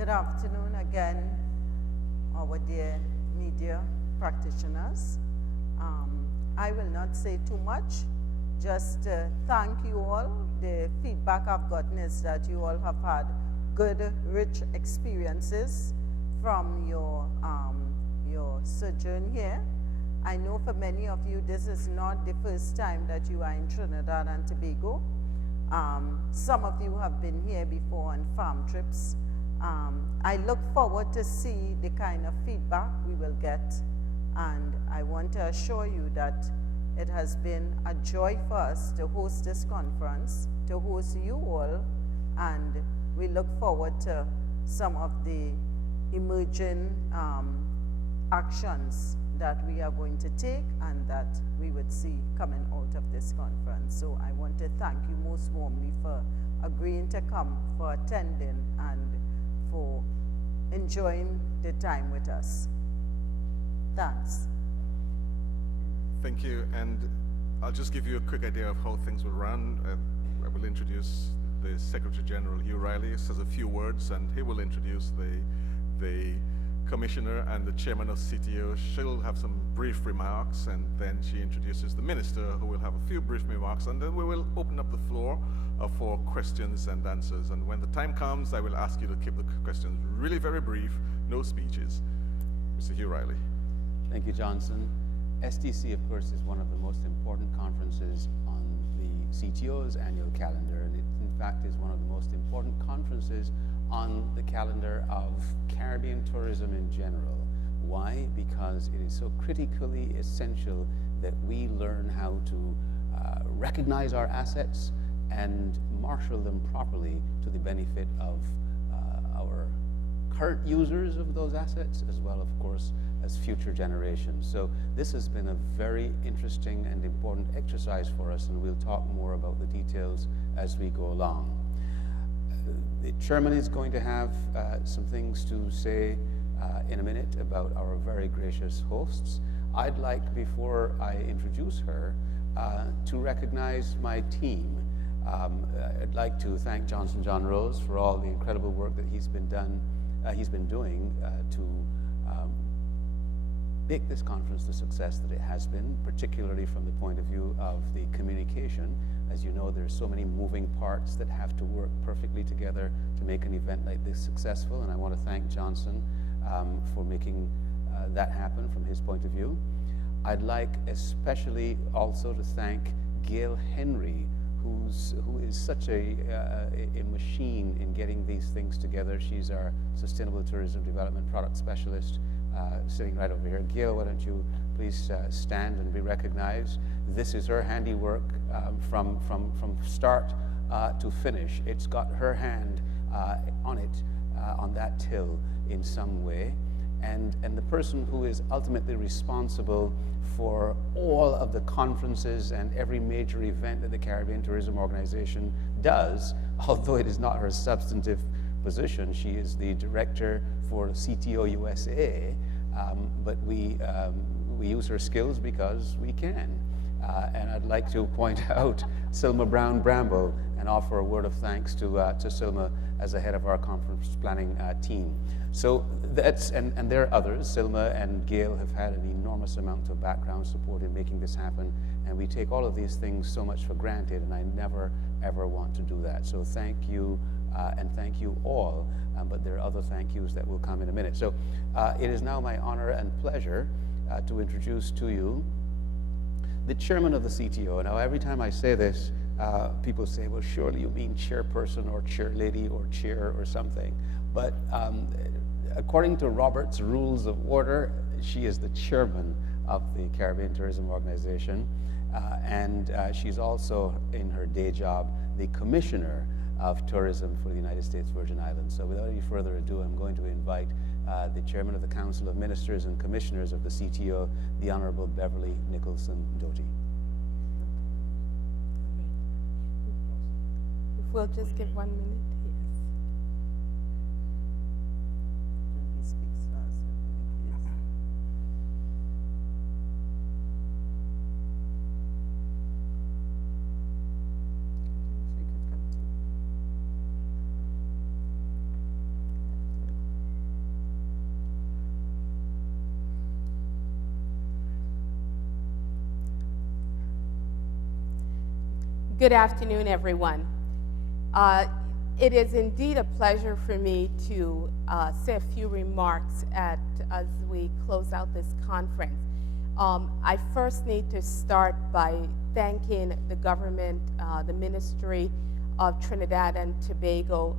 Good afternoon again, our dear media practitioners. I will not say too much, just thank you all. The feedback I've gotten is that you all have had good, rich experiences from your sojourn here. I know for many of you, this is not the first time that you are in Trinidad and Tobago. Some of you have been here before on farm trips. I look forward to see the kind of feedback we will get, and I want to assure you that it has been a joy for us to host this conference, to host you all, and we look forward to some of the emerging actions that we are going to take and that we would see coming out of this conference. So I want to thank you most warmly for agreeing to come, for attending, and for enjoying the time with us. Thanks. Thank you, and I'll just give you a quick idea of how things will run. I will introduce the Secretary General, Hugh Riley, says a few words, and he will introduce the Commissioner and the Chairman of CTO. She'll have some brief remarks, and then she introduces the Minister, who will have a few brief remarks, and then we will open up the floor for questions and answers. And when the time comes, I will ask you to keep the questions really very brief, no speeches. Mr. Hugh Riley. Thank you, Johnson. STC, of course, is one of the most important conferences on the CTO's annual calendar, and it, in fact, is one of the most important conferences on the calendar of Caribbean tourism in general. Why? Because it is so critically essential that we learn how to recognize our assets and marshal them properly to the benefit of our current users of those assets, as well, of course, as future generations. So this has been a very interesting and important exercise for us, and we'll talk more about the details as we go along. The chairman is going to have some things to say in a minute about our very gracious hosts. I'd like, before I introduce her, to recognize my team. I'd like to thank Johnson John Rose for all the incredible work that he's been doing to make this conference the success that it has been, particularly from the point of view of the communication. As you know, there's so many moving parts that have to work perfectly together to make an event like this successful, and I want to thank Johnson for making that happen from his point of view. I'd like especially also to thank Gail Henry, who is such a machine in getting these things together. She's our Sustainable Tourism Development Product Specialist, sitting right over here. Gail, why don't you please stand and be recognized. This is her handiwork from start to finish. It's got her hand on it, on that till in some way. And the person who is ultimately responsible for all of the conferences and every major event that the Caribbean Tourism Organization does, although it is not her substantive position. She is the director for CTO USA, but we use her skills because we can. And I'd like to point out Silma Brown Bramble and offer a word of thanks to Silma as the head of our conference planning team. So that's, and there are others. Silma and Gail have had an enormous amount of background support in making this happen, and we take all of these things so much for granted, and I never, ever want to do that. So thank you, and thank you all, but there are other thank yous that will come in a minute. So it is now my honor and pleasure to introduce to you the chairman of the CTO. Now, every time I say this, people say, well, surely you mean chairperson or chairlady or chair or something. But according to Robert's Rules of Order, she is the chairman of the Caribbean Tourism Organization. And she's also, in her day job, the commissioner of tourism for the United States Virgin Islands. So without any further ado, I'm going to invite the chairman of the Council of Ministers and Commissioners of the CTO, the Honorable Beverly Nicholson-Doty. If we'll just give 1 minute, yes. He speaks fast. She could continue. Good afternoon, everyone. It is indeed a pleasure for me to say a few remarks as we close out this conference. I first need to start by thanking the government, the Ministry of Trinidad and Tobago,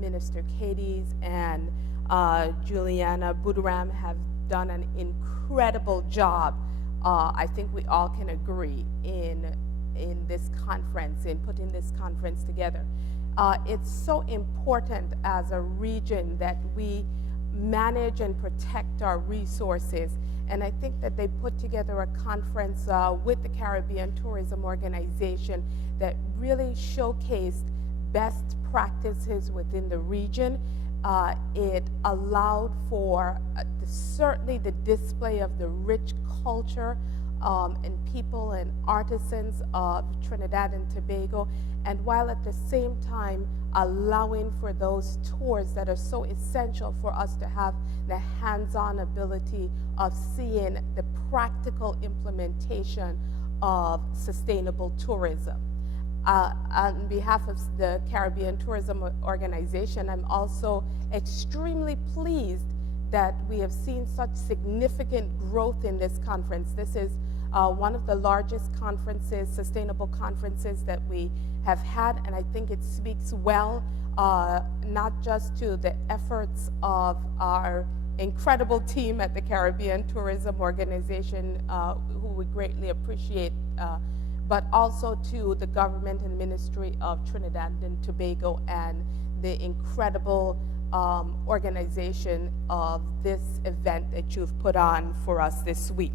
Minister Cadiz and Juliana Buduram have done an incredible job. I think we all can agree in this conference, in putting this conference together. It's so important as a region that we manage and protect our resources. And I think that they put together a conference with the Caribbean Tourism Organization that really showcased best practices within the region. It allowed for certainly the display of the rich culture and people and artisans of Trinidad and Tobago, and while at the same time allowing for those tours that are so essential for us to have the hands-on ability of seeing the practical implementation of sustainable tourism. On behalf of the Caribbean Tourism Organization, I'm also extremely pleased that we have seen such significant growth in this conference. This is one of the largest conferences, sustainable conferences that we have had, and I think it speaks well, not just to the efforts of our incredible team at the Caribbean Tourism Organization, who we greatly appreciate, but also to the government and Ministry of Trinidad and Tobago and the incredible organization of this event that you've put on for us this week.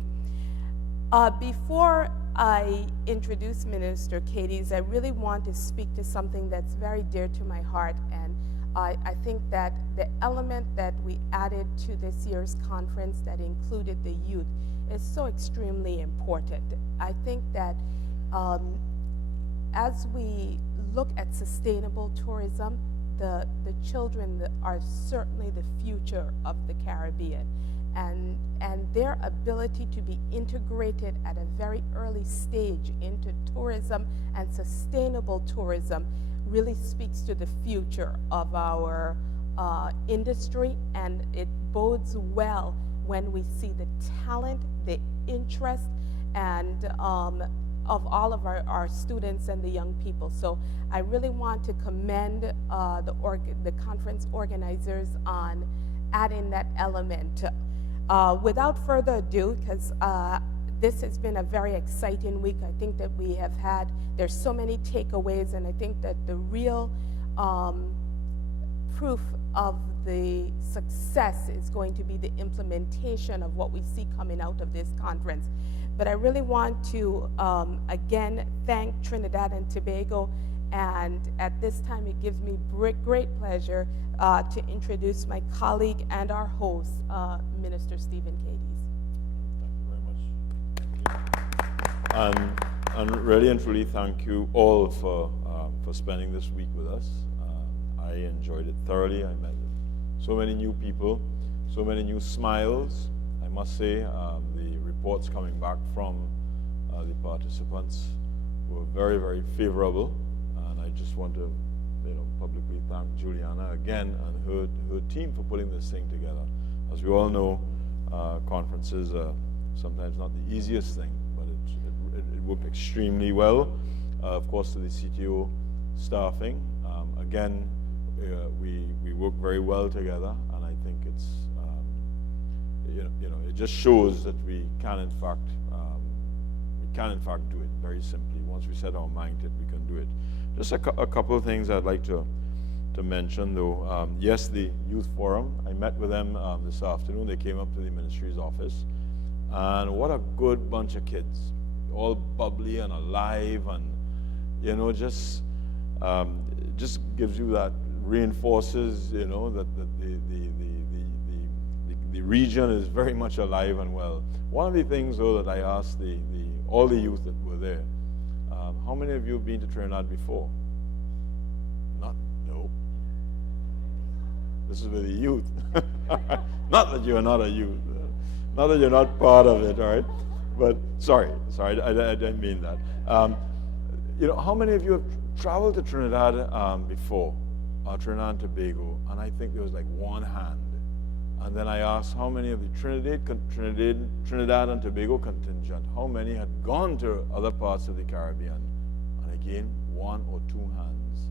Before I introduce Minister Cadiz, I really want to speak to something that's very dear to my heart, and I think that the element that we added to this year's conference that included the youth is so extremely important. I think that as we look at sustainable tourism, the children are certainly the future of the Caribbean, and their ability to be integrated at a very early stage into tourism and sustainable tourism really speaks to the future of our industry, and it bodes well when we see the talent, the interest, and of all of our students and the young people. So I really want to commend the conference organizers on adding that element. Without further ado, because this has been a very exciting week, I think that we have had, there's so many takeaways, and I think that the real proof of the success is going to be the implementation of what we see coming out of this conference. But I really want to, again, thank Trinidad and Tobago, and at this time it gives me great pleasure to introduce my colleague and our host, Minister Stephen Cadiz. Thank you very much. And really and truly thank you all for spending this week with us. I enjoyed it thoroughly. I met so many new people, so many new smiles. I must say, the reports coming back from the participants were very, very favorable, and I just want to publicly thank Juliana again and her team for putting this thing together. As we all know, conferences are sometimes not the easiest thing, but it worked extremely well. Of course, to the CTO staffing, again, we work very well together, and I think it's it just shows that we can in fact do it very simply. Once we set our mind to it, we can do it. Just a couple of things I'd like to mention, though. Yes, the youth forum. I met with them this afternoon. They came up to the ministry's office, and what a good bunch of kids, all bubbly and alive, and just gives you that, reinforces that the region is very much alive and well. One of the things, though, that I asked all the youth that were there, how many of you have been to Trinidad before? No. This is with the youth. Not that you're not a youth. Not that you're not part of it, all right? But sorry, I didn't mean that. you know, how many of you have traveled to Trinidad before, Trinidad and Tobago? And I think there was like one hand. And then I asked how many of the Trinidad and Tobago contingent, how many had gone to other parts of the Caribbean? And again, one or two hands.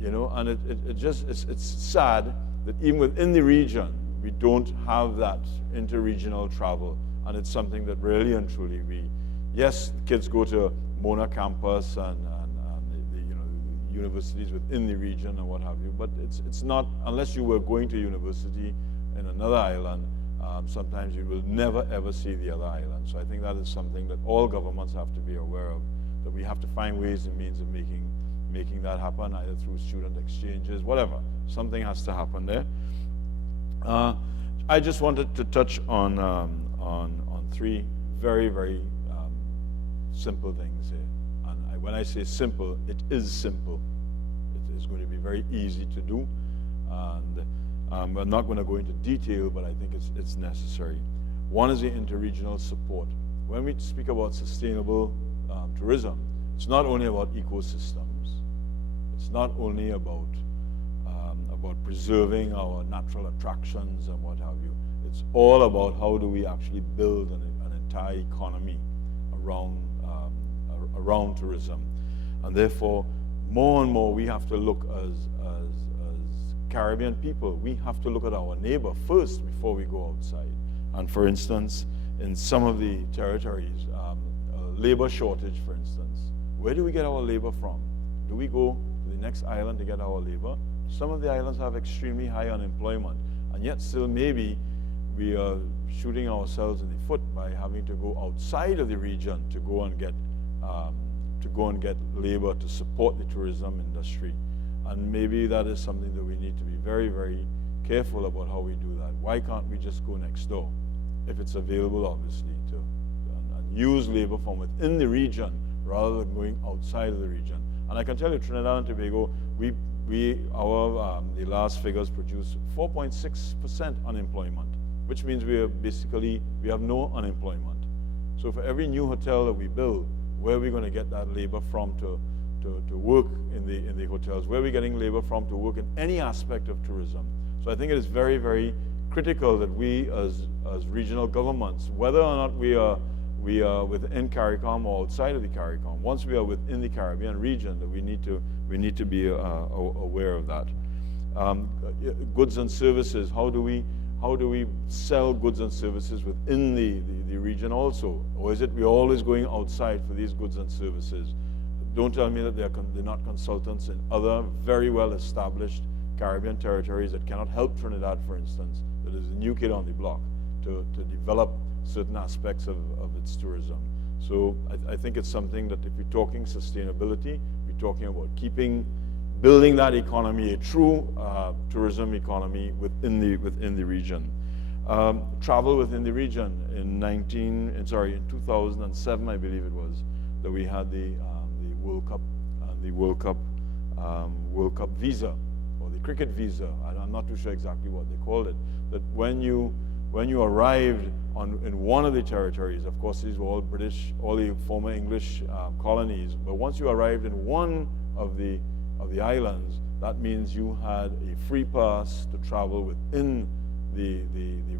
You know, and it's sad that even within the region, we don't have that inter-regional travel. And it's something that really and truly yes, kids go to Mona campus and you know, universities within the region and what have you, but it's not, unless you were going to university in another island, sometimes you will never ever see the other island. So I think that is something that all governments have to be aware of, that we have to find ways and means of making that happen, either through student exchanges, whatever. Something has to happen there. I just wanted to touch on three very, very simple things here. And when I say simple, it is simple. It is going to be very easy to do. And I'm not going to go into detail, but I think it's necessary. One is the interregional support. When we speak about sustainable tourism, it's not only about ecosystems. It's not only about preserving our natural attractions and what have you. It's all about how do we actually build an entire economy around tourism. And therefore, more and more we have to look as Caribbean people, we have to look at our neighbor first before we go outside. And for instance, in some of the territories, labor shortage, for instance, where do we get our labor from? Do we go to the next island to get our labor? Some of the islands have extremely high unemployment, and yet still maybe we are shooting ourselves in the foot by having to go outside of the region to go and get labor to support the tourism industry. And maybe that is something that we need to be very, very careful about how we do that. Why can't we just go next door, if it's available, obviously, and use labor from within the region rather than going outside of the region? And I can tell you, Trinidad and Tobago, the last figures produce 4.6% unemployment, which means we have no unemployment. So for every new hotel that we build, where are we going to get that labor from to work in the hotels? Where are we getting labor from to work in any aspect of tourism? So I think it is very, very critical that we as regional governments, whether or not we are within CARICOM or outside of the CARICOM, once we are within the Caribbean region, that we need to be aware of that. Goods and services, how do we sell goods and services within the region also? Or is it we're always going outside for these goods and services? Don't tell me that they're not consultants in other very well-established Caribbean territories that cannot help Trinidad, for instance, that is a new kid on the block, to develop certain aspects of its tourism. So I think it's something that if we're talking sustainability, we're talking about building that economy, a true tourism economy within the region. Travel within the region in 2007, I believe it was, that we had the World Cup and the World Cup visa, or the cricket visa. I'm not too sure exactly what they called it. That when you arrived in one of the territories, of course these were all British, all the former English colonies, but once you arrived in one of the islands, that means you had a free pass to travel within the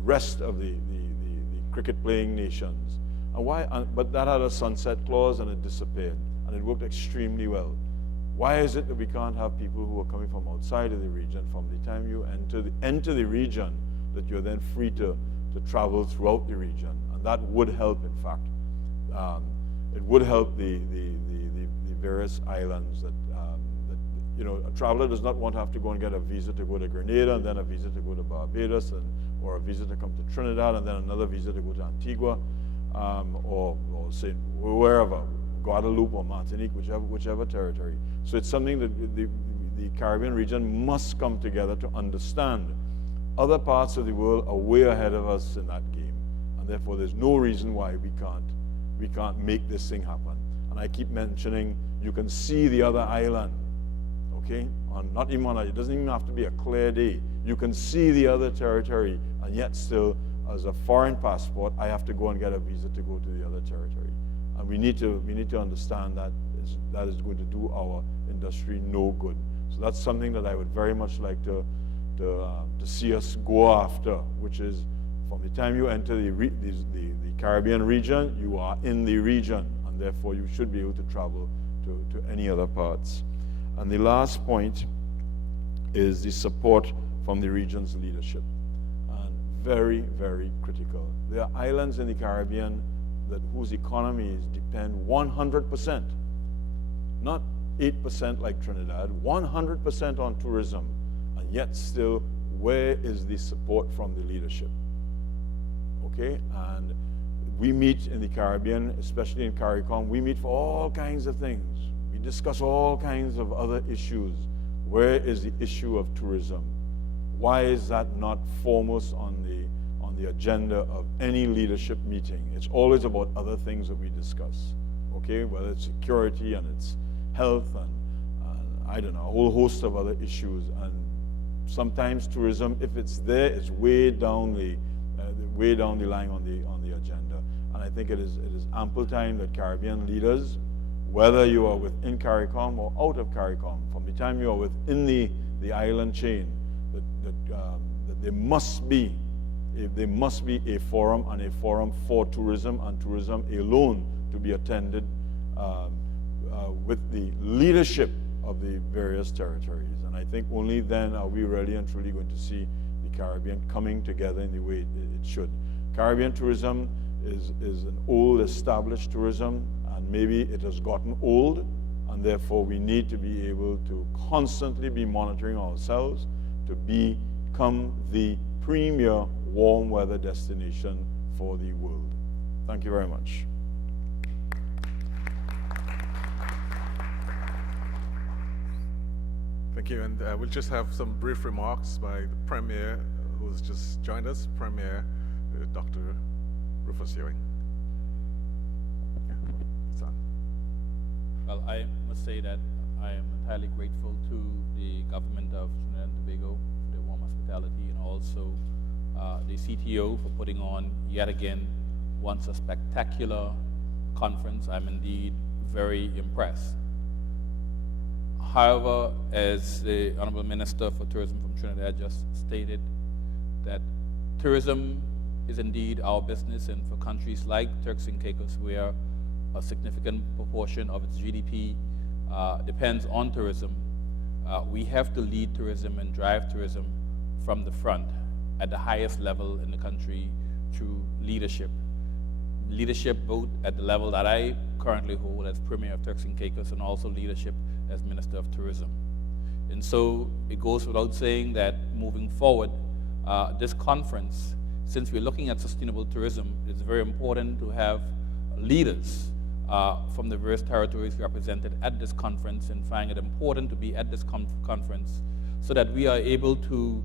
rest of the cricket playing nations. And why? But that had a sunset clause and it disappeared, and it worked extremely well. Why is it that we can't have people who are coming from outside of the region, from the time you enter the region, that you're then free to travel throughout the region? And that would help, in fact. It would help the various islands that a traveler does not want to have to go and get a visa to go to Grenada, and then a visa to go to Barbados, or a visa to come to Trinidad, and then another visa to go to Antigua, or say wherever, Guadeloupe or Martinique, whichever territory. So it's something that the Caribbean region must come together to understand. Other parts of the world are way ahead of us in that game, and therefore there's no reason why we can't make this thing happen. And I keep mentioning, you can see the other island, okay? It doesn't even have to be a clear day. You can see the other territory, and yet still, as a foreign passport, I have to go and get a visa to go to the other territory. And we need to understand that that is going to do our industry no good. So that's something that I would very much like to see us go after, which is from the time you enter the Caribbean region, you are in the region, and therefore you should be able to travel to any other parts. And the last point is the support from the region's leadership. And very, very critical. There are islands in the Caribbean whose economies depend 100%, not 8% like Trinidad, 100% on tourism. And yet still, where is the support from the leadership? Okay, and we meet in the Caribbean, especially in CARICOM, we meet for all kinds of things. We discuss all kinds of other issues. Where is the issue of tourism? Why is that not foremost on the agenda of any leadership meeting? It's always about other things that we discuss, okay? Whether it's security and it's health and I don't know, a whole host of other issues. And sometimes tourism, if it's there, it's way down the line on the agenda. And I think it is ample time that Caribbean leaders, whether you are within CARICOM or out of CARICOM, from the time you are within the island chain, that there must be a forum, and a forum for tourism, and tourism alone to be attended with the leadership of the various territories. And I think only then are we really and truly going to see the Caribbean coming together in the way it should. Caribbean tourism is an old established tourism, and maybe it has gotten old, and therefore we need to be able to constantly be monitoring ourselves to become the premier warm weather destination for the world. Thank you very much. Thank you, and we'll just have some brief remarks by the Premier who's just joined us, Premier Dr. Rufus Ewing. Yeah, it's on. Well, I must say that I am entirely grateful to the government of Trinidad and Tobago for their warm hospitality, and also the CTO for putting on yet again once a spectacular conference. I'm indeed very impressed. However, as the Honorable Minister for Tourism from Trinidad just stated, that tourism is indeed our business, and for countries like Turks and Caicos, where a significant proportion of its GDP depends on tourism, we have to lead tourism and drive tourism from the front at the highest level in the country through leadership. Leadership both at the level that I currently hold as Premier of Turks and Caicos, and also leadership as Minister of Tourism. And so it goes without saying that moving forward, this conference, since we're looking at sustainable tourism, it's very important to have leaders from the various territories represented at this conference, and find it important to be at this conference so that we are able to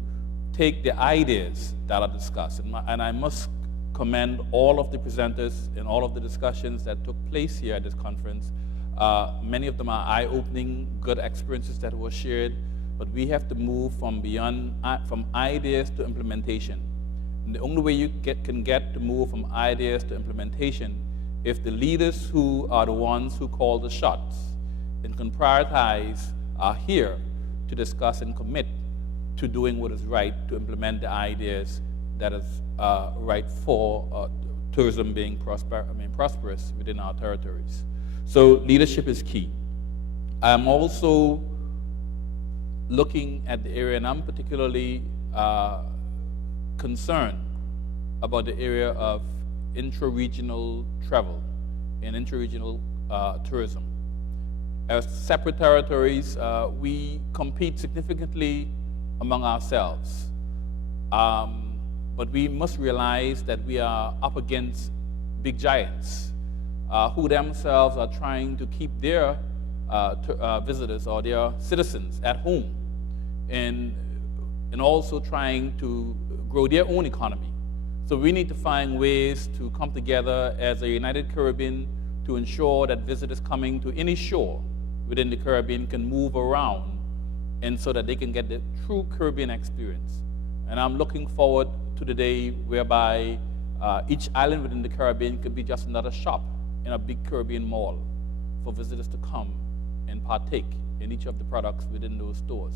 take the ideas that are discussed. And I must commend all of the presenters and all of the discussions that took place here at this conference. Many of them are eye-opening, good experiences that were shared, but we have to move from ideas to implementation. And the only way you can get to move from ideas to implementation, if the leaders who are the ones who call the shots and can prioritize are here to discuss and commit to doing what is right to implement the ideas that is right for tourism being prosperous within our territories. So leadership is key. I'm also looking at the area, and I'm particularly concerned about the area of intra-regional travel and intra-regional tourism. As separate territories, we compete significantly among ourselves. But we must realize that we are up against big giants who themselves are trying to keep their visitors or their citizens at home, and also trying to grow their own economy. So we need to find ways to come together as a United Caribbean to ensure that visitors coming to any shore within the Caribbean can move around, and so that they can get the true Caribbean experience. And I'm looking forward to the day whereby each island within the Caribbean could be just another shop in a big Caribbean mall for visitors to come and partake in each of the products within those stores.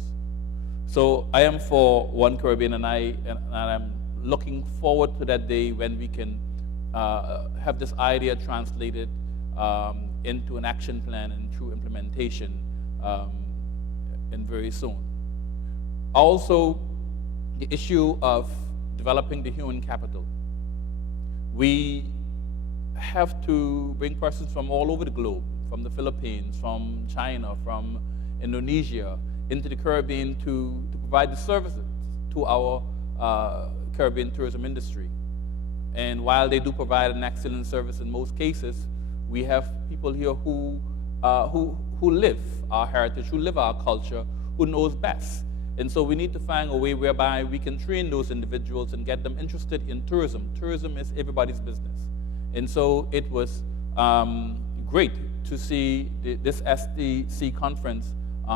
So I am for One Caribbean, and I'm looking forward to that day when we can have this idea translated into an action plan and through implementation and very soon. Also, the issue of developing the human capital. We have to bring persons from all over the globe, from the Philippines, from China, from Indonesia, into the Caribbean to provide the services to our Caribbean tourism industry. And while they do provide an excellent service in most cases, we have people here who live our heritage, who live our culture, who knows best. And so we need to find a way whereby we can train those individuals and get them interested in tourism. Tourism is everybody's business. And so it was great to see this STC conference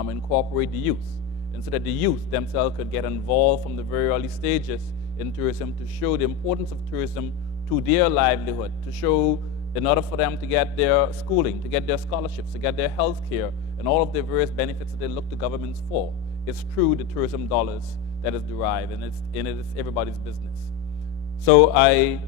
incorporate the youth, and so that the youth themselves could get involved from the very early stages in tourism to show the importance of tourism to their livelihood, to show in order for them to get their schooling, to get their scholarships, to get their health care, and all of the various benefits that they look to governments for. It's through the tourism dollars that is derived, and it is everybody's business. So I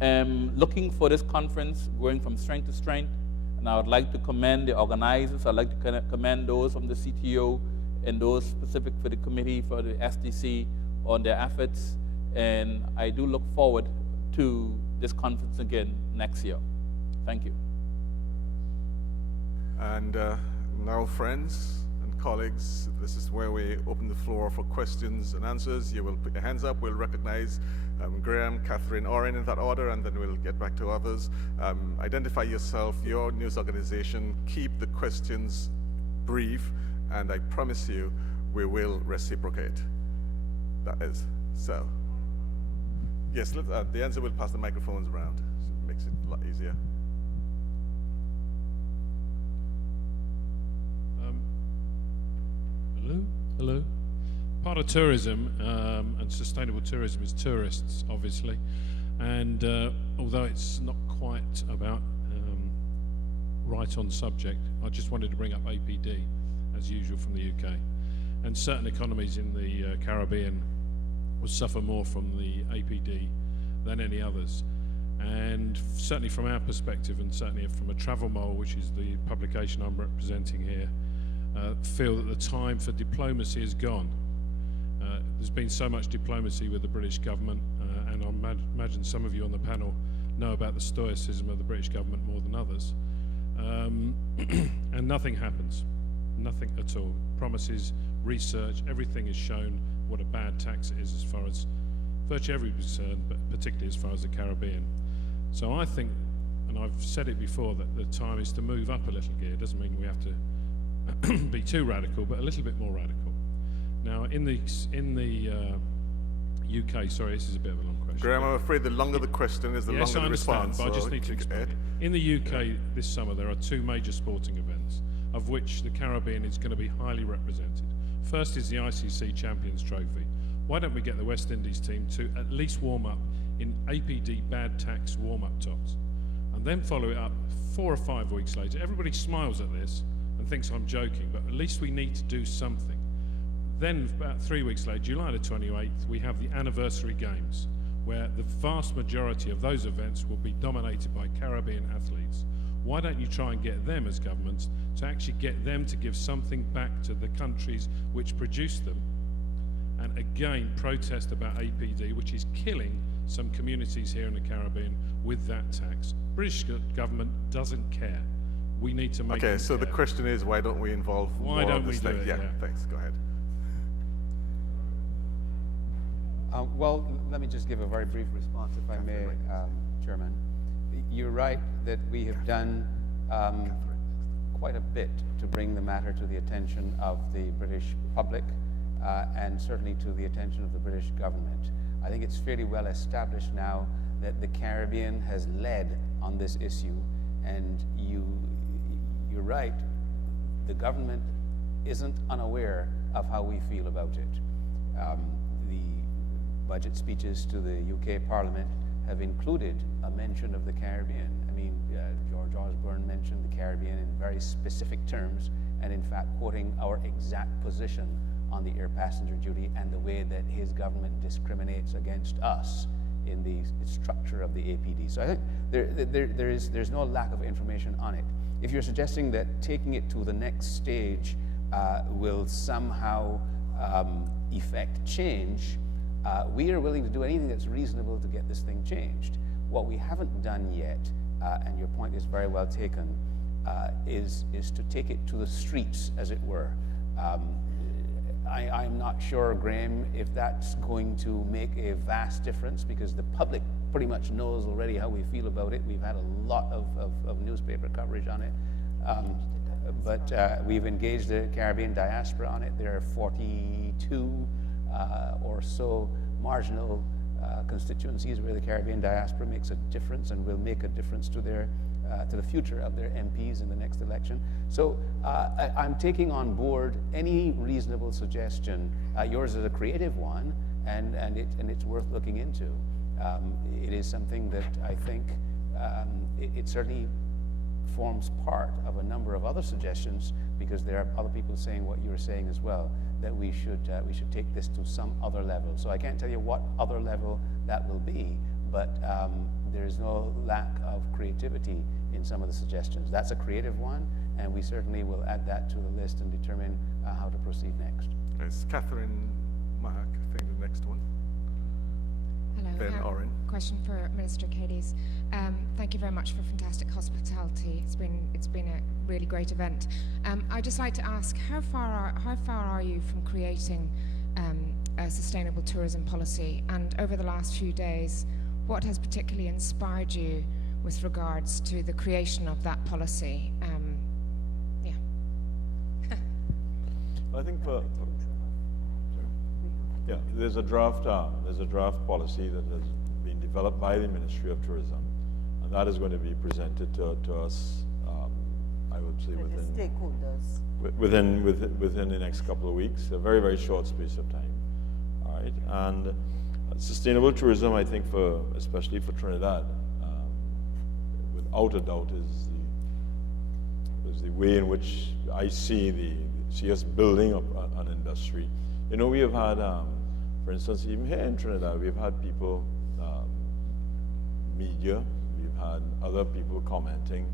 am looking for this conference going from strength to strength, and I would like to commend the organizers. I'd like to commend those from the CTO and those specific for the committee for the STC on their efforts, and I do look forward to this conference again next year. Thank you. And now, friends and colleagues, this is where we open the floor for questions and answers. You will put your hands up. We'll recognize Graham, Catherine, Oren in that order, and then we'll get back to others. Identify yourself, your news organization. Keep the questions brief, and I promise you we will reciprocate. That is so. Yes, the answer will pass the microphones around. It makes it a lot easier. Hello. Part of tourism and sustainable tourism is tourists, obviously, and although it's not quite about right on subject, I just wanted to bring up APD, as usual, from the UK. And certain economies in the Caribbean will suffer more from the APD than any others. And certainly from our perspective, and certainly from a Travel Mole, which is the publication I'm representing here, feel that the time for diplomacy is gone. There's been so much diplomacy with the British government, and I imagine some of you on the panel know about the stoicism of the British government more than others. And nothing happens, nothing at all. Promises, research, everything is shown what a bad tax it is as far as virtually everybody's concerned, but particularly as far as the Caribbean. So I think, and I've said it before, that the time is to move up a little gear. It doesn't mean we have to be too radical, but a little bit more radical. Now, in the UK, sorry, this is a bit of a long question. Graham, I'm afraid the longer the question is, the longer the response. But I just need to explain. In the UK this summer, there are two major sporting events, of which the Caribbean is going to be highly represented. First is the ICC Champions Trophy. Why don't we get the West Indies team to at least warm up in APD bad tax warm-up tops, and then follow it up 4 or 5 weeks later? Everybody smiles at this and thinks I'm joking, but at least we need to do something. Then about 3 weeks later, July the 28th, we have the anniversary games, where the vast majority of those events will be dominated by Caribbean athletes. Why don't you try and get them as governments to actually get them to give something back to the countries which produce them, and again protest about APD, which is killing some communities here in the Caribbean with that tax. British government doesn't care. We need to make Okay, so care. the question is, why don't we involve Why more don't of we this do thing? it, Yeah, yeah. thanks, go ahead. Well, let me just give a very brief response, if I may, Chairman. You're right that we have done quite a bit to bring the matter to the attention of the British public and certainly to the attention of the British government. I think it's fairly well established now that the Caribbean has led on this issue, and you're right, the government isn't unaware of how we feel about it. The budget speeches to the UK Parliament have included a mention of the Caribbean. I mean, George George Osborne mentioned the Caribbean in very specific terms, and in fact quoting our exact position on the air passenger duty and the way that his government discriminates against us in the structure of the APD. So I think there's no lack of information on it. If you're suggesting that taking it to the next stage will somehow effect change, we are willing to do anything that's reasonable to get this thing changed. What we haven't done yet, and your point is very well taken, is to take it to the streets, as it were. I'm not sure, Graham, if that's going to make a vast difference, because the public pretty much knows already how we feel about it. We've had a lot of newspaper coverage on it. But we've engaged the Caribbean diaspora on it. There are 42 or so marginal constituencies where the Caribbean diaspora makes a difference and will make a difference to the future of their MPs in the next election. So I'm taking on board any reasonable suggestion. Yours is a creative one, and it's worth looking into. It is something that I think it certainly forms part of a number of other suggestions, because there are other people saying what you were saying as well, that we should take this to some other level. So I can't tell you what other level that will be, but there is no lack of creativity in some of the suggestions. That's a creative one, and we certainly will add that to the list and determine how to proceed next. It's Catherine Mack, I think, the next one. Hello. Then Oren. Question for Minister Cadiz. Thank you very much for fantastic hospitality. It's been a really great event. I'd just like to ask, how far are you from creating a sustainable tourism policy? And over the last few days, what has particularly inspired you with regards to the creation of that policy? I think there's a draft policy that has been developed by the Ministry of Tourism, and that is going to be presented to us. I would say within the next couple of weeks, a very, very short space of time. All right, and sustainable tourism, I think, especially for Trinidad, without a doubt, is the way in which I see us building up an industry. You know, we have had, for instance, even here in Trinidad, we've had people, media, we've had other people commenting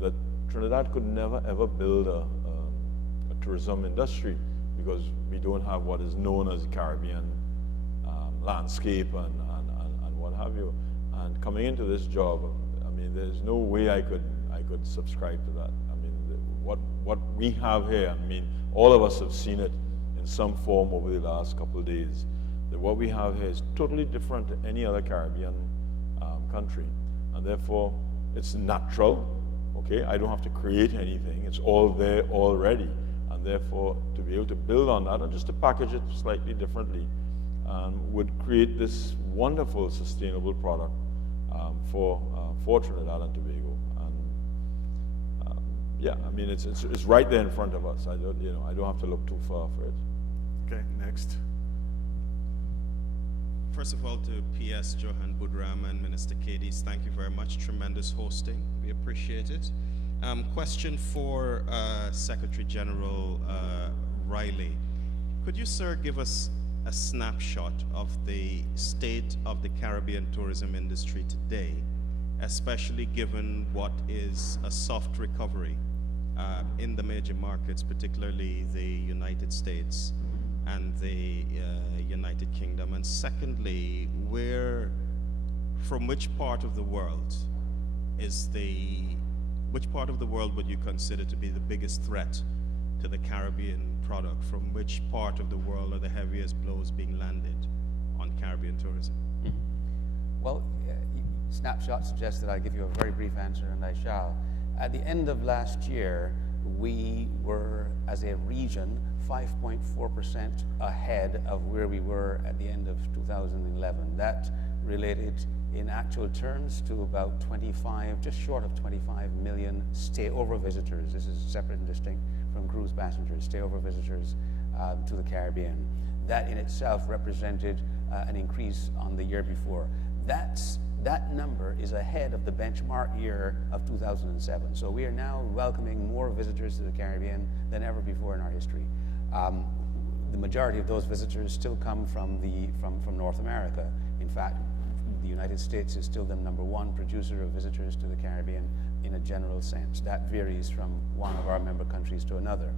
that Trinidad could never ever build a tourism industry because we don't have what is known as Caribbean landscape and what have you. And coming into this job, I mean, there's no way I could subscribe to that. I mean, what we have here, I mean, all of us have seen it in some form over the last couple of days. That what we have here is totally different to any other Caribbean country, and therefore it's natural. Okay, I don't have to create anything; it's all there already, and therefore to be able to build on that and just to package it slightly differently would create this wonderful sustainable product for Trinidad and Tobago. And yeah, I mean it's right there in front of us. I don't have to look too far for it. Okay, next. First of all, to PS Johan Budram and Minister Cadiz, thank you very much. Tremendous hosting. We appreciate it. Question for Secretary General Riley. Could you, sir, give us a snapshot of the state of the Caribbean tourism industry today, especially given what is a soft recovery in the major markets, particularly the United States and the United Kingdom? And secondly, from which part of the world which part of the world would you consider to be the biggest threat to the Caribbean product? From which part of the world are the heaviest blows being landed on Caribbean tourism? Mm-hmm. Well, snapshot suggests that I give you a very brief answer, and I shall. At the end of last year, we were, as a region, 5.4% ahead of where we were at the end of 2011. That related in actual terms to about just short of 25 million stay-over visitors. This is separate and distinct from cruise passengers, stay-over visitors to the Caribbean. That in itself represented an increase on the year before. That's that number is ahead of the benchmark year of 2007. So we are now welcoming more visitors to the Caribbean than ever before in our history. The majority of those visitors still come from North America. In fact, the United States is still the #1 producer of visitors to the Caribbean in a general sense. That varies from one of our member countries to another.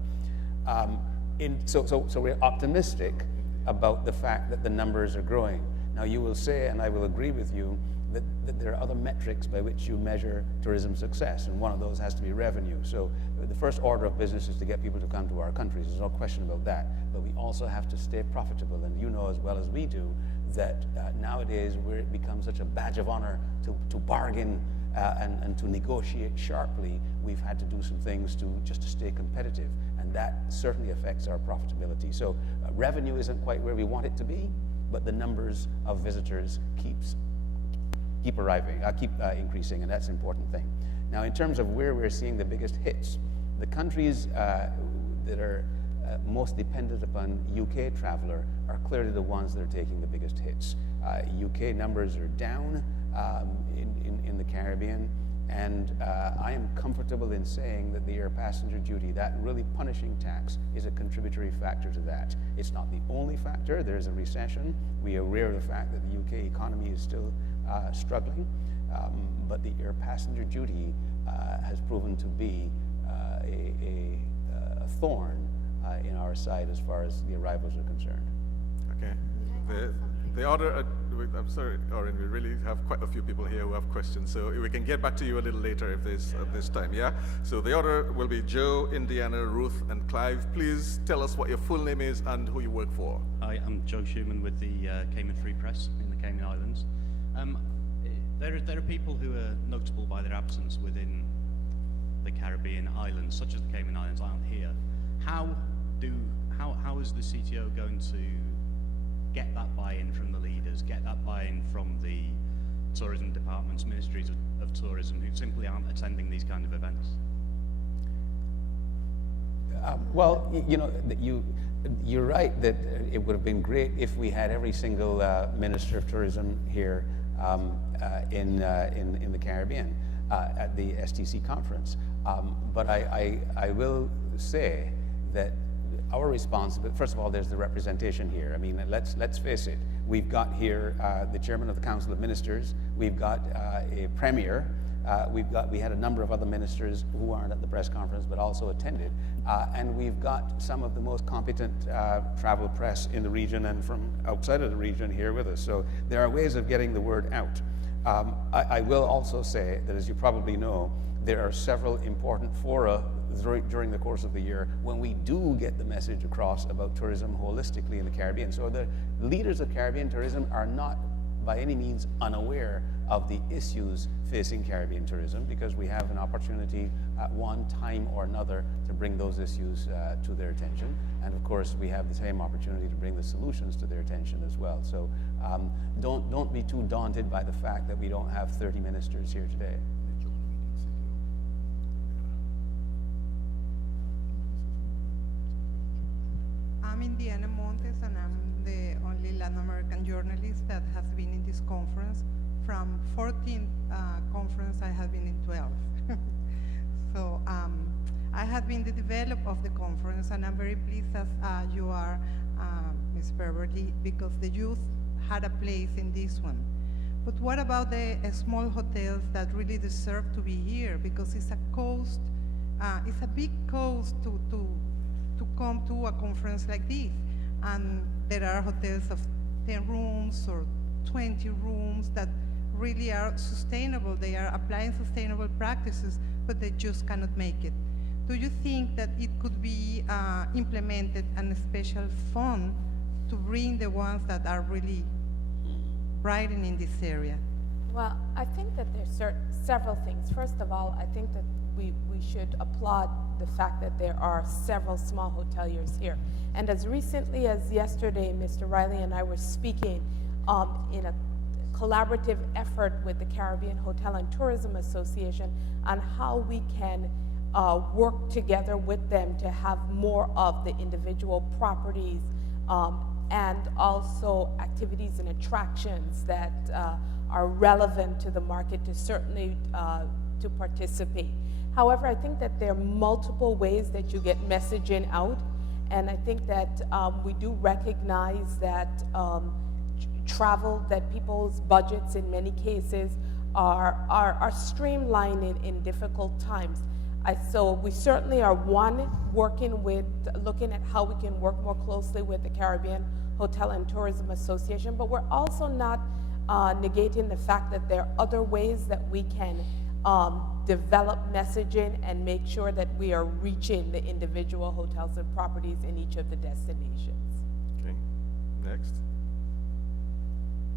So we're optimistic about the fact that the numbers are growing. Now you will say, and I will agree with you, that there are other metrics by which you measure tourism success, and one of those has to be revenue. So the first order of business is to get people to come to our countries. There's no question about that. But we also have to stay profitable, and you know as well as we do that nowadays where it becomes such a badge of honor to bargain and to negotiate sharply, we've had to do some things just to stay competitive, and that certainly affects our profitability. So revenue isn't quite where we want it to be, but the numbers of visitors keep increasing, and that's an important thing. Now, in terms of where we're seeing the biggest hits, the countries that are most dependent upon UK traveler are clearly the ones that are taking the biggest hits. UK numbers are down in the Caribbean, and I am comfortable in saying that the air passenger duty, that really punishing tax, is a contributory factor to that. It's not the only factor. There's a recession. We are aware of the fact that the UK economy is still struggling, but the air passenger duty has proven to be a thorn in our side as far as the arrivals are concerned. Okay. The order, I'm sorry, Oren, we really have quite a few people here who have questions, so we can get back to you a little later if there's this time, yeah? So the order will be Joe, Indiana, Ruth, and Clive. Please tell us what your full name is and who you work for. Hi, I'm Joe Schumann with the Cayman Free Press in the Cayman Islands. There are people who are notable by their absence within the Caribbean islands, such as the Cayman Islands aren't here. How is the CTO going to get that buy-in from the leaders, get that buy-in from the tourism departments, ministries of tourism, who simply aren't attending these kind of events? Well, you know, you're right that it would have been great if we had every single minister of tourism here in the Caribbean at the STC conference. But I will say that our responsibility, first of all, there's the representation here. I mean, let's face it. We've got here the chairman of the Council of Ministers. We've got a premier. We had a number of other ministers who aren't at the press conference but also attended. And we've got some of the most competent travel press in the region and from outside of the region here with us. So there are ways of getting the word out. I will also say that, as you probably know, there are several important fora during the course of the year when we do get the message across about tourism holistically in the Caribbean. So the leaders of Caribbean tourism are not by any means unaware of the issues facing Caribbean tourism, because we have an opportunity at one time or another to bring those issues to their attention. And of course, we have the same opportunity to bring the solutions to their attention as well. So don't be too daunted by the fact that we don't have 30 ministers here today. I'm Indiana Montes, and I'm the only Latin American journalist that has been in this conference. From 14 conference, I have been in 12. So I have been the developer of the conference, and I'm very pleased as you are, Ms. Beverly, because the youth had a place in this one. But what about the small hotels that really deserve to be here? Because it's a cost, it's a big cost to come to a conference like this. And there are hotels of 10 rooms or 20 rooms that really are sustainable. They are applying sustainable practices, but they just cannot make it. Do you think that it could be implemented and a special fund to bring the ones that are really brightening in this area? Well, I think that there's several things. First of all, I think that we should applaud the fact that there are several small hoteliers here. And as recently as yesterday, Mr. Riley and I were speaking in a collaborative effort with the Caribbean Hotel and Tourism Association on how we can work together with them to have more of the individual properties and also activities and attractions that are relevant to the market to certainly to participate. However, I think that there are multiple ways that you get messaging out, and I think that we do recognize that travel, that people's budgets in many cases are streamlined in difficult times. So we certainly are, one, looking at how we can work more closely with the Caribbean Hotel and Tourism Association, but we're also not negating the fact that there are other ways that we can develop messaging and make sure that we are reaching the individual hotels and properties in each of the destinations. Okay, next.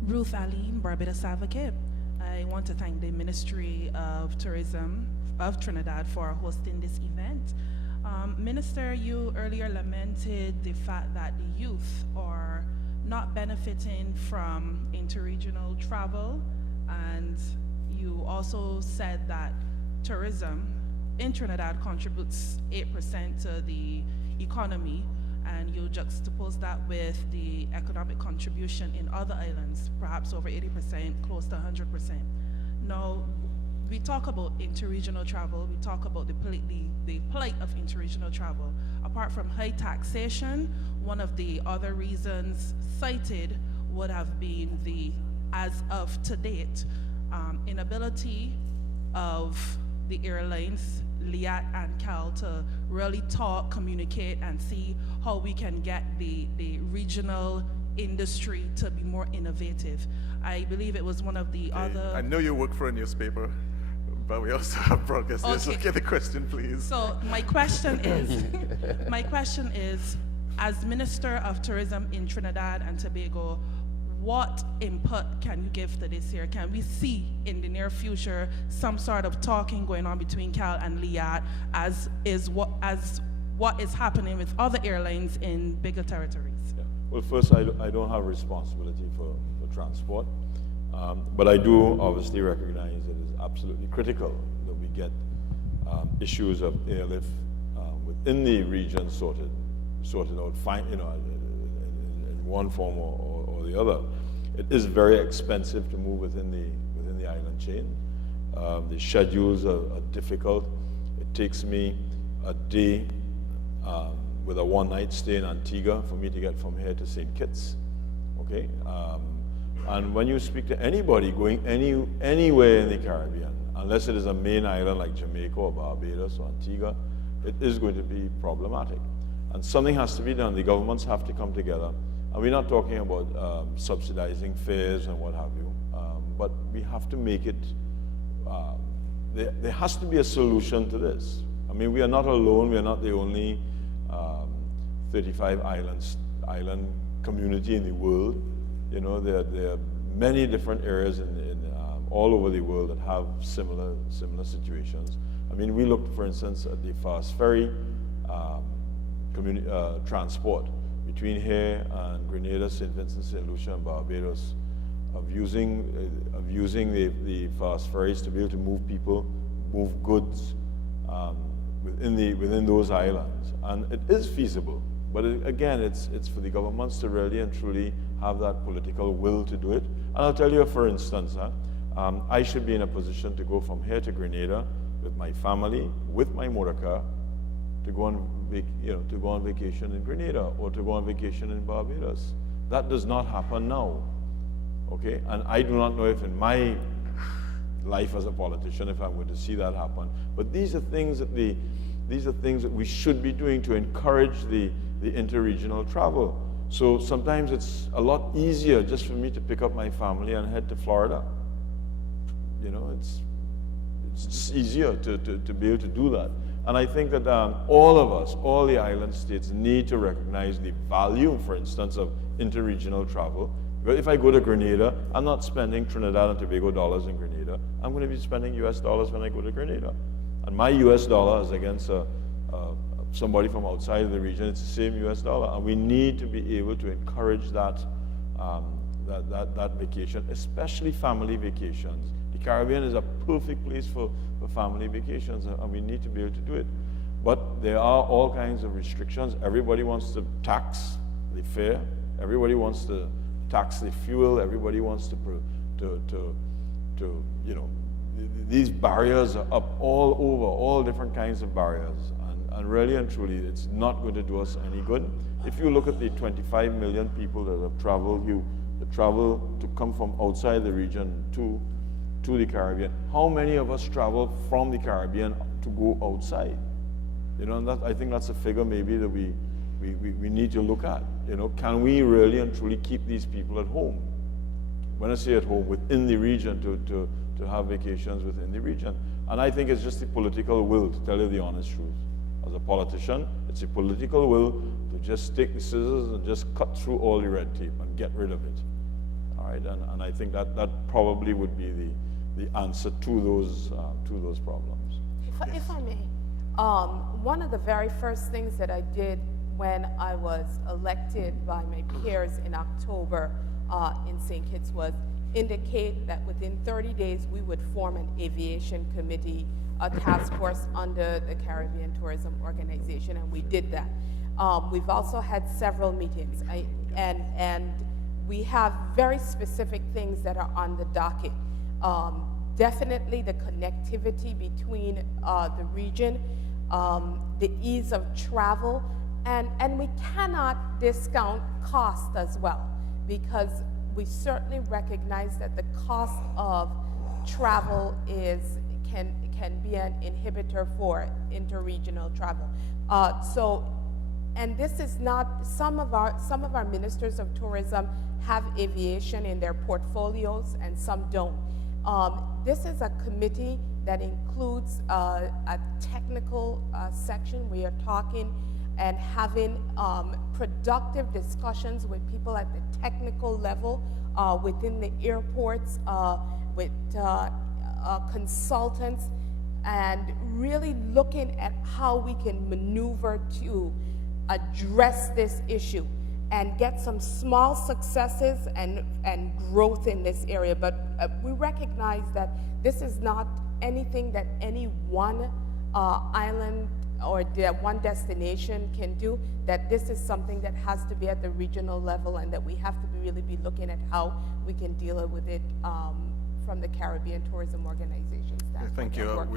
Ruth Ali, Barbados Advocate. I want to thank the Ministry of Tourism of Trinidad for hosting this event. Minister, you earlier lamented the fact that the youth are not benefiting from interregional travel, and you also said that tourism in Trinidad contributes 8% to the economy, and you juxtapose that with the economic contribution in other islands, perhaps over 80%, close to 100%. Now, we talk about interregional travel, we talk about the plight of interregional travel. Apart from high taxation, one of the other reasons cited would have been the, as of to date, inability of the airlines, Hyatt and Cal, to really talk, communicate, and see how we can get the regional industry to be more innovative. I believe it was one of the other... I know you work for a newspaper, but we also have broadcasters. Okay. So get the question, please. So my question is, as Minister of Tourism in Trinidad and Tobago, what input can you give to this here? Can we see in the near future some sort of talking going on between Cal and Hyatt as what is happening with other airlines in bigger territories? Yeah. Well, first, I don't have responsibility for transport, but I do obviously recognize it is absolutely critical that we get issues of airlift within the region sorted out, in one form or the other. It is very expensive to move within the island chain. The schedules are difficult. It takes me a day with a one-night stay in Antigua for me to get from here to St. Kitts. Okay, and when you speak to anybody going anywhere in the Caribbean, unless it is a main island like Jamaica or Barbados or Antigua, it is going to be problematic. And something has to be done. The governments have to come together. And we're not talking about subsidizing fares and what have you, but we have to make it, there has to be a solution to this. I mean, we are not alone. We are not the only 35 island community in the world. You know, there are many different areas all over the world that have similar situations. I mean, we looked, for instance, at the fast ferry transport between here and Grenada, St. Vincent, St. Lucia, and Barbados, of using the fast ferries to be able to move people, move goods within those islands, and it is feasible. But again, it's for the governments to really and truly have that political will to do it. And I'll tell you, for instance, I should be in a position to go from here to Grenada with my family, with my motor car, to go on vacation in Grenada or to go on vacation in Barbados. That does not happen now, okay? And I do not know if in my life as a politician, if I'm going to see that happen. But these are things that we should be doing to encourage the interregional travel. So sometimes it's a lot easier just for me to pick up my family and head to Florida. You know, it's easier to be able to do that. And I think that all of us, all the island states, need to recognize the value, for instance, of interregional travel. But if I go to Grenada, I'm not spending Trinidad and Tobago dollars in Grenada. I'm going to be spending US dollars when I go to Grenada. And my US dollar is against somebody from outside of the region, it's the same US dollar. And we need to be able to encourage that vacation, especially family vacations. The Caribbean is a perfect place for family vacations, and we need to be able to do it. But there are all kinds of restrictions. Everybody wants to tax the fare, Everybody wants to tax the fuel. Everybody wants to you know, these barriers are up all over, all different kinds of barriers. And really and truly, it's not going to do us any good. If you look at the 25 million people that have traveled, that travel to come from outside the region to the Caribbean, how many of us travel from the Caribbean to go outside? You know, and that, I think that's a figure maybe that we need to look at. You know, can we really and truly keep these people at home? When I say at home, within the region, to have vacations within the region. And I think it's just the political will, to tell you the honest truth. As a politician, it's a political will to just take the scissors and just cut through all the red tape and get rid of it. All right, and I think that probably would be the answer to those problems. If I may, one of the very first things that I did when I was elected by my peers in October in St. Kitts was indicate that within 30 days we would form an aviation committee, a task force under the Caribbean Tourism Organization, and we did that. We've also had several meetings, and we have very specific things that are on the docket. Definitely the connectivity between the region, the ease of travel, and we cannot discount cost as well, because we certainly recognize that the cost of travel can be an inhibitor for interregional travel. And this is not, some of our ministers of tourism have aviation in their portfolios and some don't. This is a committee that includes a technical section. We are talking and having productive discussions with people at the technical level within the airports, with consultants, and really looking at how we can maneuver to address this issue and get some small successes and growth in this area. But we recognize that this is not anything that any one island or one destination can do, that this is something that has to be at the regional level, and that we have to really be looking at how we can deal with it from the Caribbean Tourism Organization standpoint. Thank you.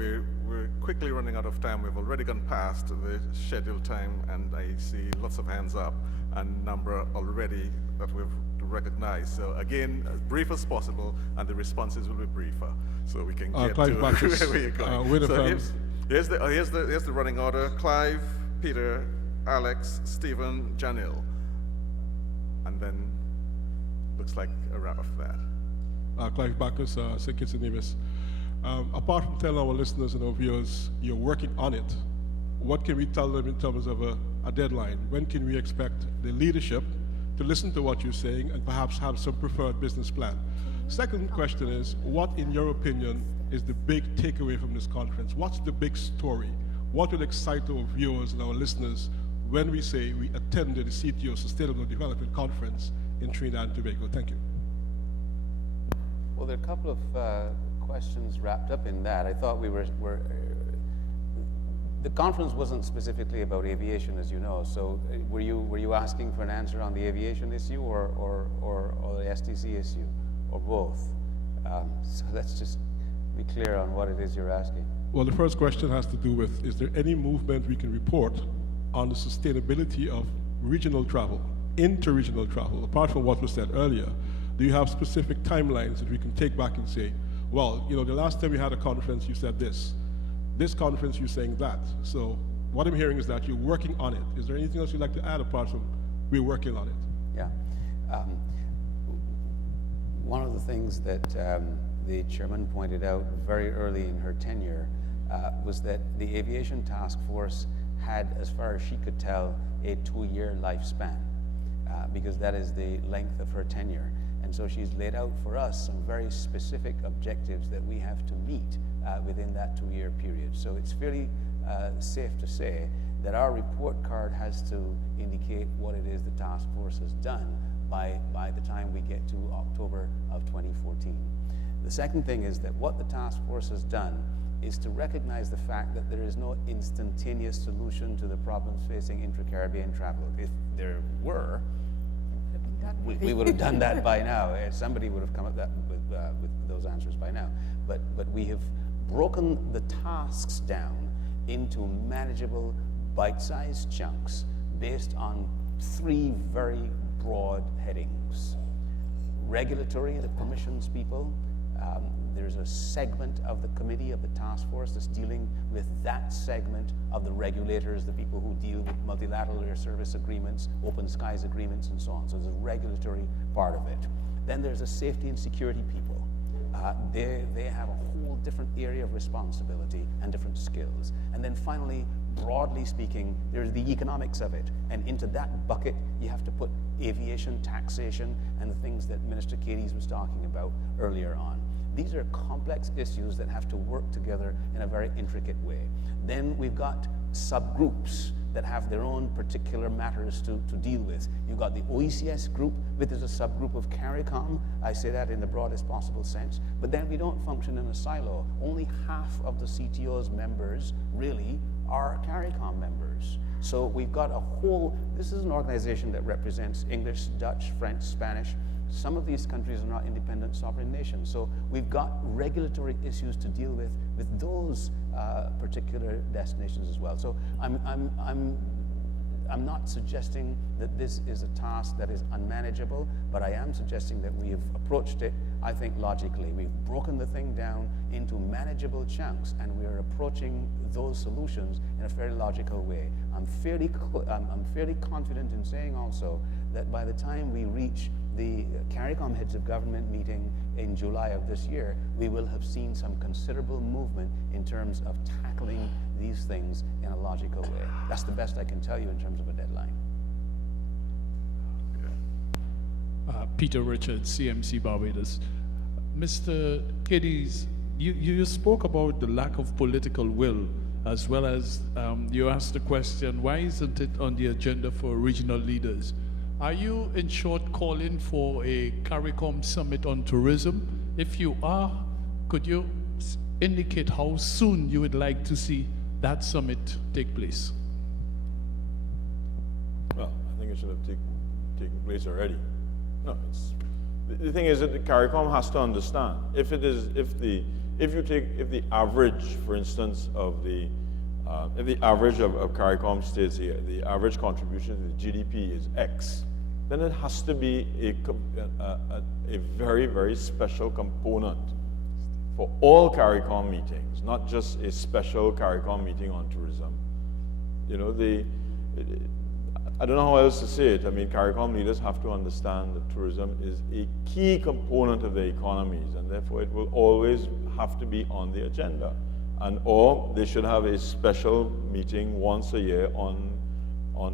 We're quickly running out of time. We've already gone past the scheduled time, and I see lots of hands up and number already that we've recognized. So again, as brief as possible, and the responses will be briefer, so we can get to where you're going. So here's the running order: Clive, Peter, Alex, Stephen, Janil, and then looks like a wrap of that. Clive Bacchus, St. Kitts and Nevis. Apart from telling our listeners and our viewers you're working on it, what can we tell them in terms of a deadline? When can we expect the leadership to listen to what you're saying and perhaps have some preferred business plan? Second question is, what, in your opinion, is the big takeaway from this conference? What's the big story? What will excite our viewers and our listeners when we say we attended the CTO Sustainable Development Conference in Trinidad and Tobago? Thank you. Well, there are a couple of questions wrapped up in that. I thought we were the conference wasn't specifically about aviation, as you know. So were you asking for an answer on the aviation issue or the STC issue, or both? So let's just be clear on what it is you're asking. Well, the first question has to do with, is there any movement we can report on the sustainability of regional travel, inter-regional travel, apart from what was said earlier? Do you have specific timelines that we can take back and say, well, you know, the last time we had a conference, you said this. This conference, you're saying that. So what I'm hearing is that you're working on it. Is there anything else you'd like to add apart from we're working on it? Yeah. One of the things that the chairman pointed out very early in her tenure was that the aviation task force had, as far as she could tell, a 2-year lifespan, because that is the length of her tenure. And so she's laid out for us some very specific objectives that we have to meet within that 2-year period. So it's fairly safe to say that our report card has to indicate what it is the task force has done by the time we get to October of 2014. The second thing is that what the task force has done is to recognize the fact that there is no instantaneous solution to the problems facing intra-Caribbean travel. If there were, we would have done that by now. Somebody would have come up with those answers by now. But we have broken the tasks down into manageable, bite-sized chunks based on 3 very broad headings. Regulatory, the permissions people. There's a segment of the committee of the task force that's dealing with that segment of the regulators, the people who deal with multilateral air service agreements, open skies agreements, and so on. So there's a regulatory part of it. Then there's a safety and security people. They have a whole different area of responsibility and different skills. And then finally, broadly speaking, there's the economics of it. And into that bucket, you have to put aviation, taxation, and the things that Minister Cadiz was talking about earlier on. These are complex issues that have to work together in a very intricate way. Then we've got subgroups that have their own particular matters to deal with. You've got the OECS group, which is a subgroup of CARICOM. I say that in the broadest possible sense. But then we don't function in a silo. Only half of the CTO's members really are CARICOM members. So we've got a whole, this is an organization that represents English, Dutch, French, Spanish. Some of these countries are not independent sovereign nations. So we've got regulatory issues to deal with those particular destinations as well. So I'm not suggesting that this is a task that is unmanageable, but I am suggesting that we have approached it, I think, logically. We've broken the thing down into manageable chunks, and we are approaching those solutions in a fairly logical way. I'm fairly confident in saying also that by the time we reach the CARICOM heads of government meeting in July of this year, we will have seen some considerable movement in terms of tackling these things in a logical way. That's the best I can tell you in terms of a deadline. Peter Richards, CMC Barbados. Mr. Cadiz, you spoke about the lack of political will, as well as you asked the question, why isn't it on the agenda for regional leaders? Are you, in short, calling for a CARICOM summit on tourism? If you are, could you indicate how soon you would like to see that summit take place? Well, I think it should have taken place already. No, the thing is that the CARICOM has to understand if the average, for instance, of the if the average of CARICOM states here, the average contribution to the GDP is X, then it has to be a very, very special component for all CARICOM meetings, not just a special CARICOM meeting on tourism. You know, I don't know how else to say it. I mean, CARICOM leaders have to understand that tourism is a key component of their economies, and therefore it will always have to be on the agenda. Or they should have a special meeting once a year on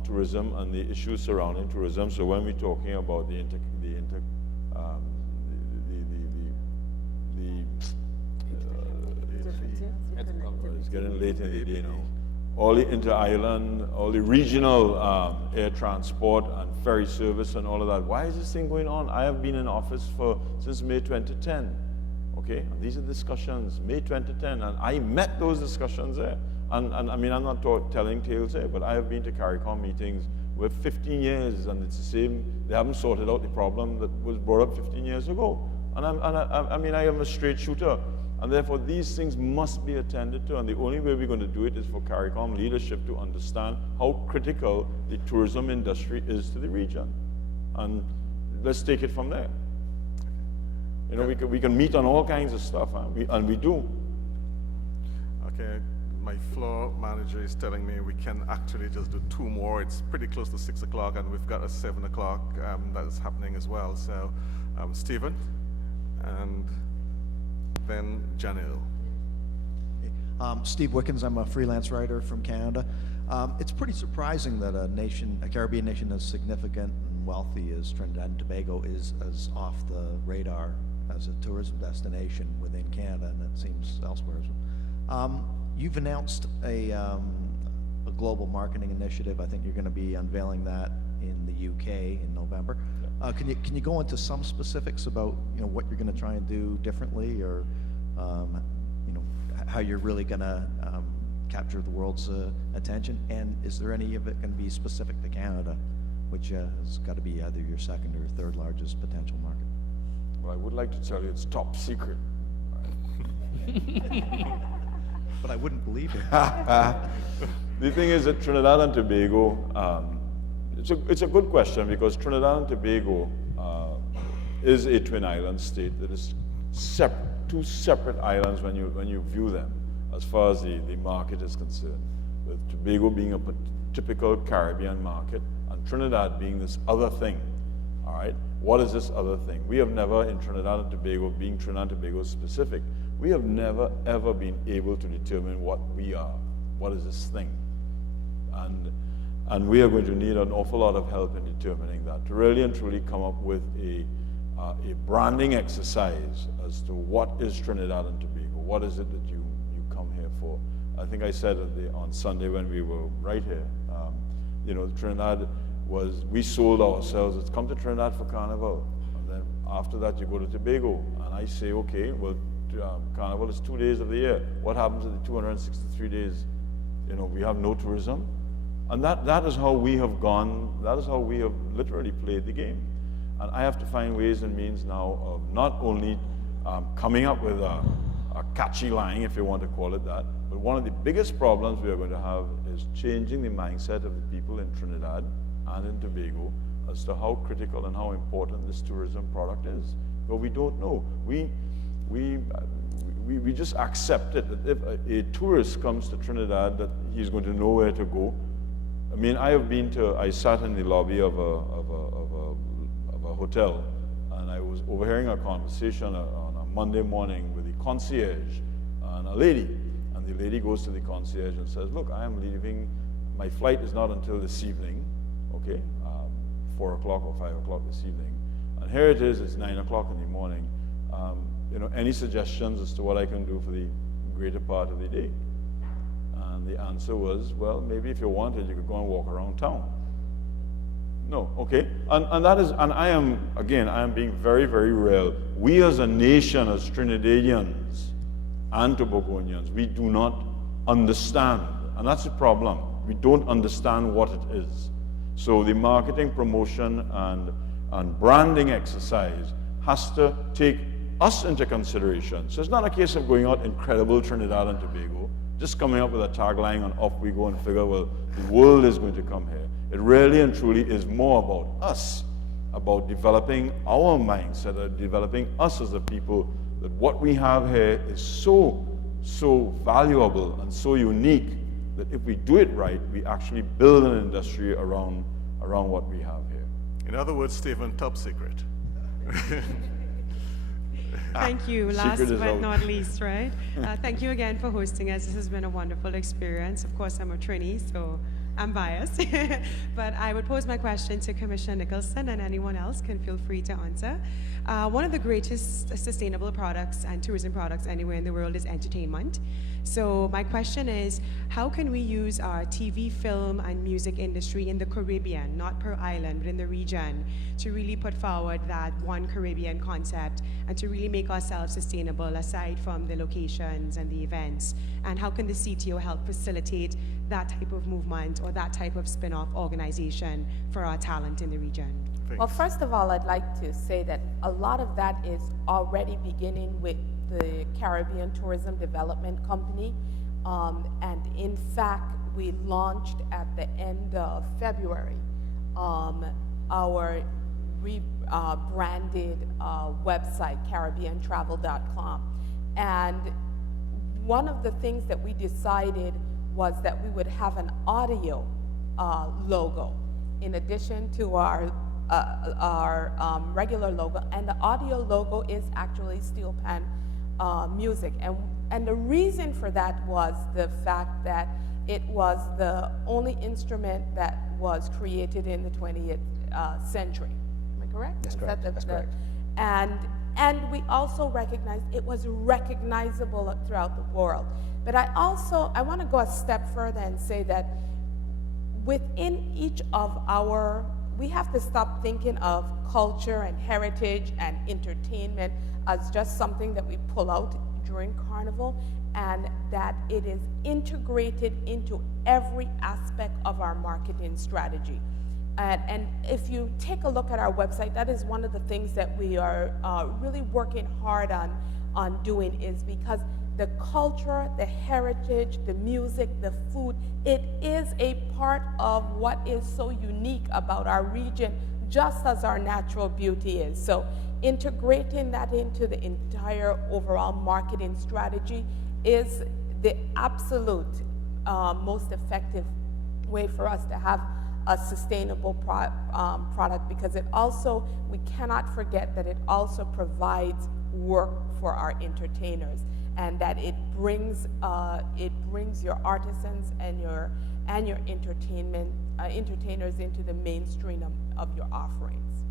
tourism and the issues surrounding tourism. So when we're talking about it's getting late in the day now. All the inter-island, all the regional air transport and ferry service and all of that. Why is this thing going on? I have been in office since May 2010. Okay, and these are discussions, May 2010, and I met those discussions there. And I mean, I'm not telling tales here, but I have been to CARICOM meetings with 15 years, and it's the same. They haven't sorted out the problem that was brought up 15 years ago. And I mean, I am a straight shooter, and therefore these things must be attended to. And the only way we're going to do it is for CARICOM leadership to understand how critical the tourism industry is to the region, and let's take it from there. You know, we can meet on all kinds of stuff, and we do. Okay, my floor manager is telling me we can actually just do 2 more. It's pretty close to 6 o'clock, and we've got a 7 o'clock that is happening as well. So, Stephen, and then Janelle. Steve Wickens, I'm a freelance writer from Canada. It's pretty surprising that a Caribbean nation as significant and wealthy as Trinidad and Tobago is as off the radar as a tourism destination within Canada, and it seems elsewhere as well. You've announced a global marketing initiative. I think you're going to be unveiling that in the UK in November. Can you go into some specifics about what you're going to try and do differently, or how you're really going to capture the world's attention? And is there any of it going to be specific to Canada which has got to be either your second or third largest potential market. Well, I would like to tell you it's top secret. But I wouldn't believe it. The thing is that Trinidad and Tobago, it's a good question, because Trinidad and Tobago is a twin island state that is two separate islands when you view them, as far as the market is concerned, with Tobago being a typical Caribbean market and Trinidad being this other thing. All right, what is this other thing? We have never, in Trinidad and Tobago, being Trinidad and Tobago specific, we have never ever been able to determine what we are. What is this thing? And we are going to need an awful lot of help in determining that, to really and truly come up with a branding exercise as to what is Trinidad and Tobago. What is it that you come here for? I think I said on Sunday when we were right here, you know, Trinidad we sold ourselves, it's come to Trinidad for Carnival. And then after that you go to Tobago. And I say, okay, well, Carnival is 2 days of the year. What happens in the 263 days? You know, we have no tourism. And that is how we have gone, that is how we have literally played the game. And I have to find ways and means now of not only coming up with a catchy line, if you want to call it that, but one of the biggest problems we are going to have is changing the mindset of the people in Trinidad and in Tobago as to how critical and how important this tourism product is. But we don't know. We just accept it, that if a tourist comes to Trinidad, that he's going to know where to go. I mean, I sat in the lobby of a hotel, and I was overhearing a conversation on a Monday morning with the concierge and a lady. And the lady goes to the concierge and says, look, I am leaving, my flight is not until this evening, okay, 4 o'clock or 5 o'clock this evening. And here it is, it's 9 o'clock in the morning. You know, any suggestions as to what I can do for the greater part of the day? And the answer was, well, maybe if you wanted, you could go and walk around town. No, okay, and I am being very, very real. We as a nation, as Trinidadians and Tobagonians, we do not understand, and that's the problem. We don't understand what it is. So the marketing, promotion, and branding exercise has to take us into consideration. So it's not a case of going out incredible Trinidad and Tobago, just coming up with a tagline and off we go and figure, well, the world is going to come here. It really and truly is more about us, about developing our mindset, developing us as a people, that what we have here is so valuable and so unique that if we do it right, we actually build an industry around what we have here. In other words, Stephen, top secret. Thank you. Last but not least, right? Thank you again for hosting us. This has been a wonderful experience. Of course, I'm a Trini, so I'm biased. But I would pose my question to Commissioner Nicholson, and anyone else can feel free to answer. One of the greatest sustainable products and tourism products anywhere in the world is entertainment. So my question is, how can we use our TV, film, and music industry in the Caribbean, not per island, but in the region, to really put forward that one Caribbean concept and to really make ourselves sustainable aside from the locations and the events? And how can the CTO help facilitate that type of movement or that type of spin-off organization for our talent in the region? Thanks. Well, first of all, I'd like to say that a lot of that is already beginning with the Caribbean Tourism Development Company. And in fact, we launched at the end of February our rebranded website, CaribbeanTravel.com. And one of the things that we decided was that we would have an audio logo in addition to our regular logo, and the audio logo is actually steel pan music. And the reason for that was the fact that it was the only instrument that was created in the 20th century. Am I correct? That's correct. That's correct. And we also recognized it was recognizable throughout the world. But I want to go a step further and say that within each of we have to stop thinking of culture and heritage and entertainment as just something that we pull out during Carnival, and that it is integrated into every aspect of our marketing strategy. And if you take a look at our website, that is one of the things that we are really working hard on doing, is because the culture, the heritage, the music, the food, it is a part of what is so unique about our region, just as our natural beauty is. So integrating that into the entire overall marketing strategy is the absolute most effective way for us to have a sustainable product, because it also, we cannot forget that it also provides work for our entertainers, and that it brings your artisans and your entertainers into the mainstream of your offerings.